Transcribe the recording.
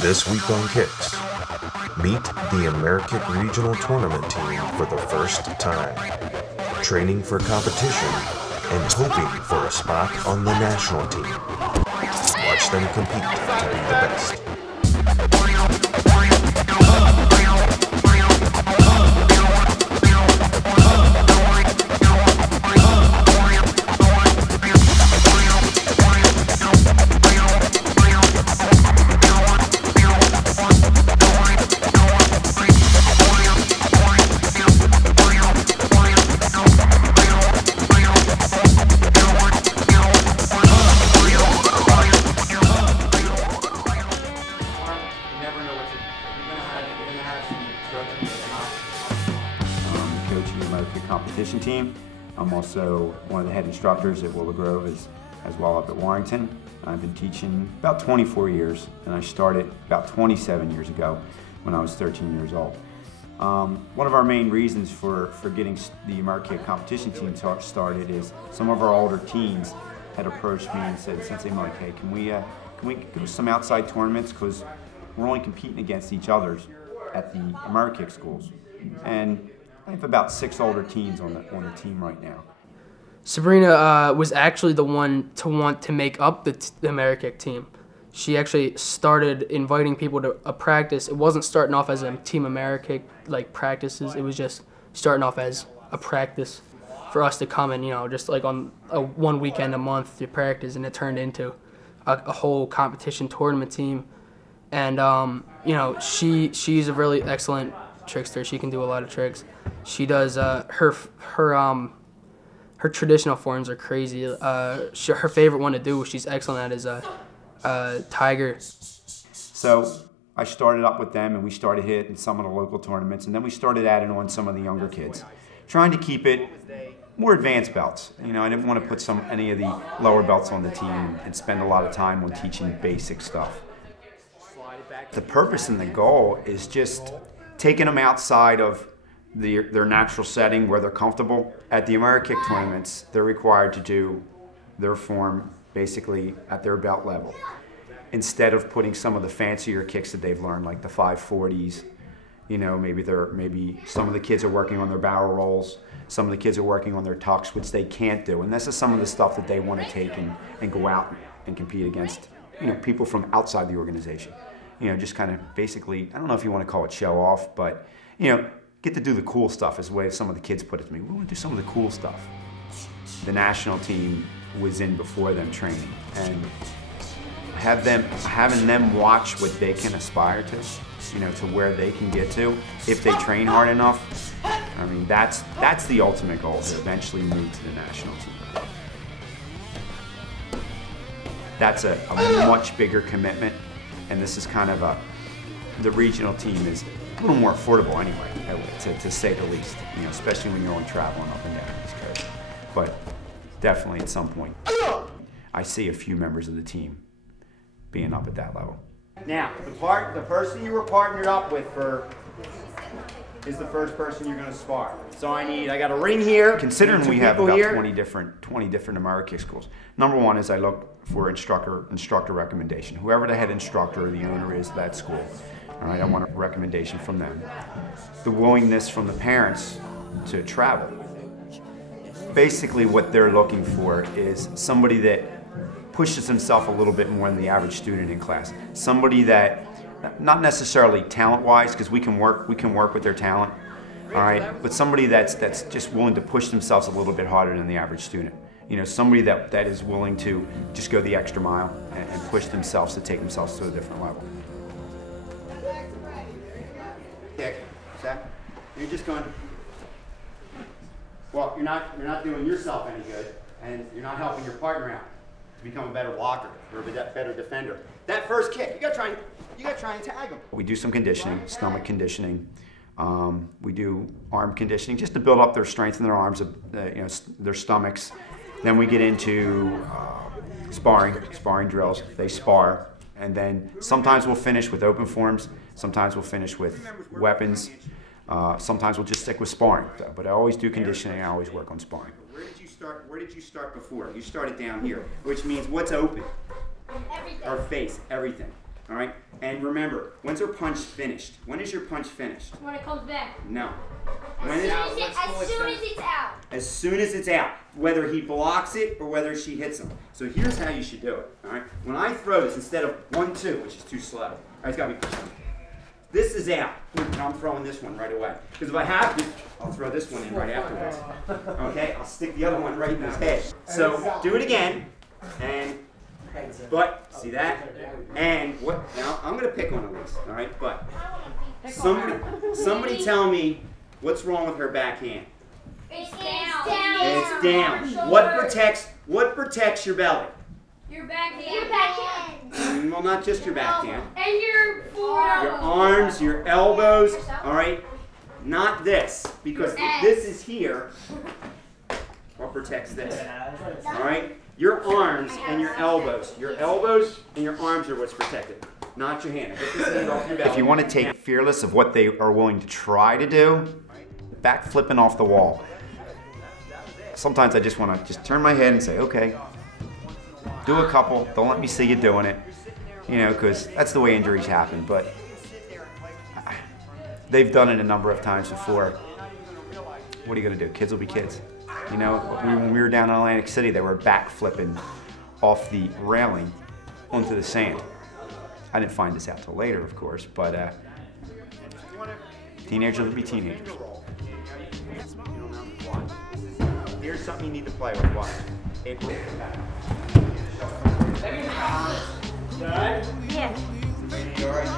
This week on Kicks, meet the Amerikick Regional Tournament team for the first time, training for competition and hoping for a spot on the national team. Watch them compete to be the best. Coaching the Amerikick competition team. I'm also one of the head instructors at Willow Grove as well up at Warrington. I've been teaching about 24 years, and I started about 27 years ago when I was 13 years old. One of our main reasons for getting the Amerikick competition team started is some of our older teens had approached me and said, Sensei Mike, hey, can we do some outside tournaments, because we're only competing against each other at the Amerikick schools. And I have about 6 older teens on the team right now. Sabrina was actually the one to want to make up the Amerikick team. She actually started inviting people to a practice. It wasn't starting off as a Team Amerikick like practices. It was just starting off as a practice for us to come and, you know, just like on one weekend a month to practice, and it turned into a whole competition tournament team. And you know, she's a really excellent trickster. She can do a lot of tricks. She does her traditional forms are crazy. Her favorite one to do, she's excellent at, is Tiger. So I started up with them, and we started hitting some of the local tournaments, and then we started adding on some of the younger kids, trying to keep it more advanced belts. You know, I didn't want to put any of the lower belts on the team and spend a lot of time on teaching basic stuff. The purpose and the goal is just taking them outside of their natural setting where they're comfortable. At the Amerikick tournaments, they're required to do their form basically at their belt level, instead of putting some of the fancier kicks that they've learned, like the 540s. You know, maybe some of the kids are working on their barrel rolls, some of the kids are working on their tucks, which they can't do. And this is some of the stuff that they want to take and go out and compete against, you know, people from outside the organization. You know, just kind of basically, I don't know if you want to call it show off, but, you know, get to do the cool stuff is the way some of the kids put it to me. We want to do some of the cool stuff. The national team was in before them training, and having them watch what they can aspire to, you know, to where they can get to if they train hard enough. I mean, that's the ultimate goal, to eventually move to the national team. That's a much bigger commitment. And this is kind of the regional team is a little more affordable anyway, to say the least, you know, especially when you're only traveling up and down this coast. But definitely at some point, I see a few members of the team being up at that level. Now, the person you were partnered up with is the first person you're going to spar. So I got a ring here. Considering we have about 20 different Amerikick schools, number one is I look for instructor recommendation. Whoever the head instructor or the owner is of that school, all right, I want a recommendation from them. The willingness from the parents to travel. Basically what they're looking for is somebody that pushes himself a little bit more than the average student in class. Somebody that, not necessarily talent-wise, because we can work with their talent, all right, but somebody that's just willing to push themselves a little bit harder than the average student. You know, somebody that is willing to just go the extra mile and push themselves to take themselves to a different level. Kick, set. You're just going. Well, you're not doing yourself any good, and you're not helping your partner out to become a better blocker or a better defender. That first kick, you got to try and tag him. We do some conditioning, stomach conditioning. We do arm conditioning just to build up their strength in their arms, you know, their stomachs. Then we get into sparring drills. They spar, and then sometimes we'll finish with open forms. Sometimes we'll finish with weapons. Sometimes we'll just stick with sparring, though. But I always do conditioning. I always work on sparring. Where did you start before? You started down here, which means what's open? Everything. Our face, everything. All right? And remember, when's her punch finished? When is your punch finished? When it comes back. No. As soon as it's out. As soon as it's out, whether he blocks it or whether she hits him. So here's how you should do it. All right? When I throw this, instead of 1-2, which is too slow, all right, it's got to be. This is out, and I'm throwing this one right away. Because if I have to, I'll throw this one in right afterwards. Okay? I'll stick the other one right in his head. So do it again, and. But see that? And what? Now I'm gonna pick on Elise. All right? But somebody tell me what's wrong with her backhand. It's down. It's down. What protects your belly? Your backhand. Your backhand. Well, not just your backhand. And your forward. Your arms, your elbows. All right? Not this, because if this is here, what protects this? All right? Your arms and your elbows. Your elbows and your arms are what's protected, not your hand. Get this hand off your belly. If you want to take fearless of what they are willing to try to do, back flipping off the wall. Sometimes I just want to just turn my head and say, okay, do a couple. Don't let me see you doing it, you know, because that's the way injuries happen. But they've done it a number of times before. What are you going to do? Kids will be kids. You know, when we were down in Atlantic City, they were back flipping off the railing onto the sand. I didn't find this out till later, of course, but teenagers will be teenagers. Here's something you need to play with. Watch. Yeah. All right.